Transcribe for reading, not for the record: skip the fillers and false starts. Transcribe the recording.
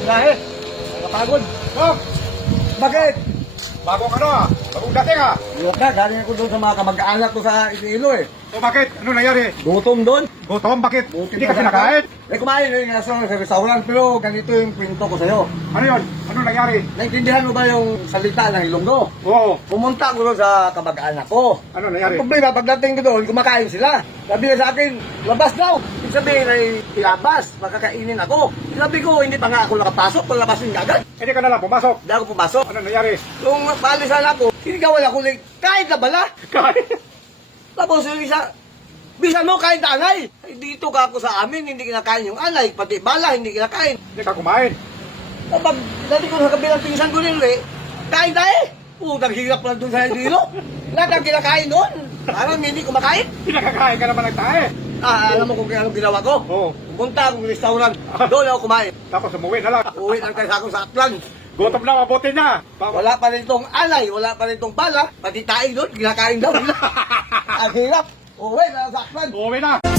biyahe. Nakapagod. Oh, Bakit? bagong ano ah. Bagong dating ah. Hirap na, galing ako doon sa mga kamag-anak ko sa Iloilo eh. O bakit? Ano nangyari? Gutom doon. Gutom? Bakit? Gutom Hindi ka kinakain? Eh kumain eh, nasa restaurant, pero ganito yung pinto ko sa'yo. Ano yun? Ano nangyari? Naintindihan mo ba yung salita ng Ilonggo? Oo. Pumunta ko doon sa kamag-anak ko. Ano nangyari? Ang problema, pagdating ko doon, kumakain sila. Sabi niya sa akin, labas daw. Ibig sabihin ay ilabas, makakainin ako. Sabi ko, hindi pa nga ako nakapasok, palabasin ka agad. Hindi ka na lang pumasok. Hindi ako pumasok. Ano nangyari? Nung paalisan ako, sinigawan ako ulit, kahit na bala. Kain. Tapos yung isa, bisan mo kahit na anay. Ay, dito ka ako sa amin, hindi kinakain yung anay. Pati bala, hindi kinakain. Hindi ka kumain. Kapag dati ko sa kabilang pinsan ko rin ulit, kain tayo. Putang hirap lang doon sa dilo. Lahat ang kinakain doon. Parang hindi kumakain. Pinakakain ka naman ng tae. Alam mo kung anong ginawa ko? Oo. Pumunta akong restaurant, doon ako kumain. Tapos umuwi na lang. Uwi lang tayo ako sa Aklan. Gutom na, mabuti na. Wala pa rin itong alay, wala pa rin itong bala. Pati tayo doon, kinakain daw. Ang hirap. Uwi na sa Aklan. Umuwi na.